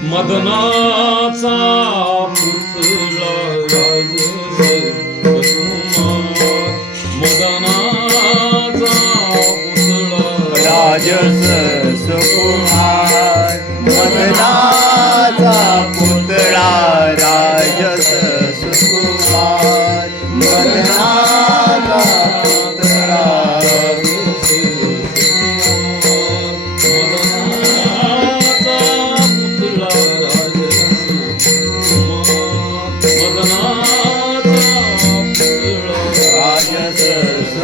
मदनाचा पुतळा मदनाचा राजस सुकुमार मदनाचा पुतळा राजस सुकुमार मदनाचा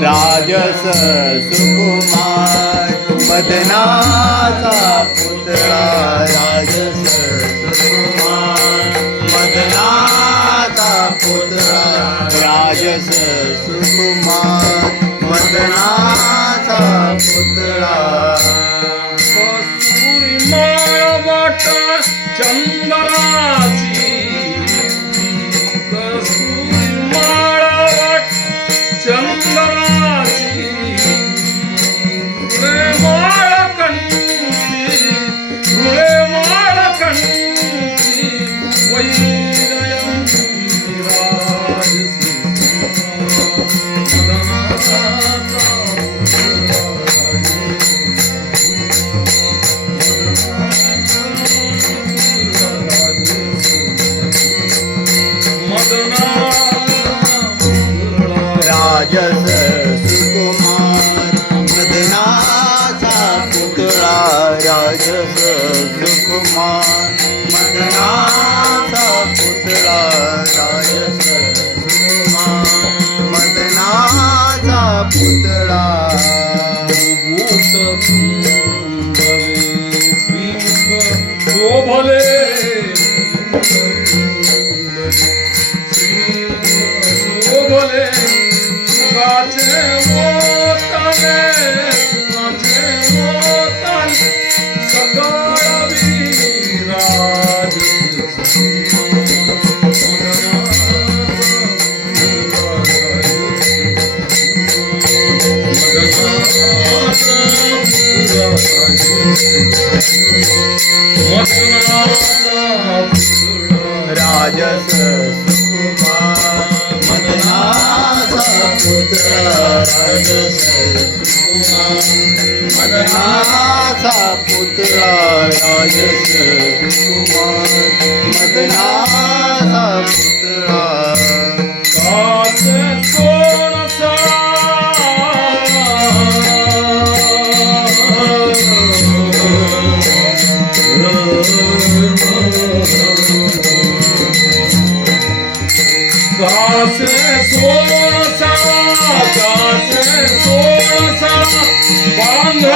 राजस सुकुमार मदनाचा पुतळा राजस सुकुमार मदनाचा पुतळा राजस सुकुमार मदनाचा पुतळा. राजस सुकुमार राजस मदनाचा पुतळा राजस कुमार। मदनाचा पुतळा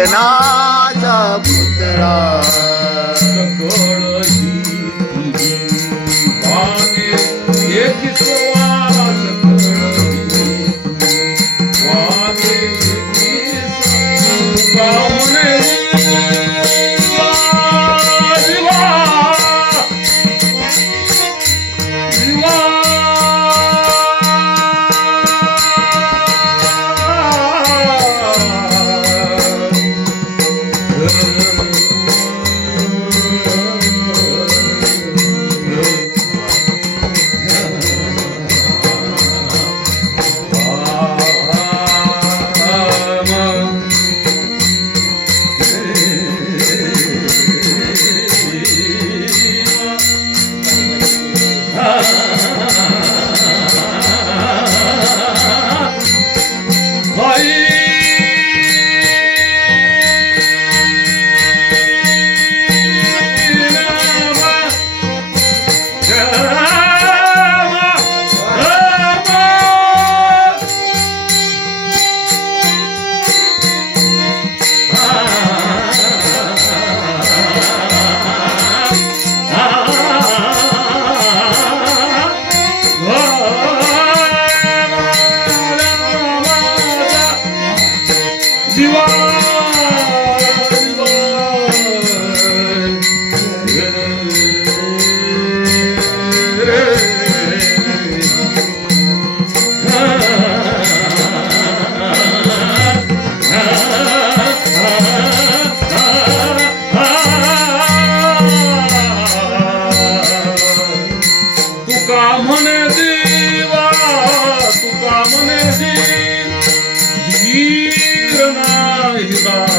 मदनाचा पुतळा. मदनाचा एक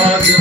Rosa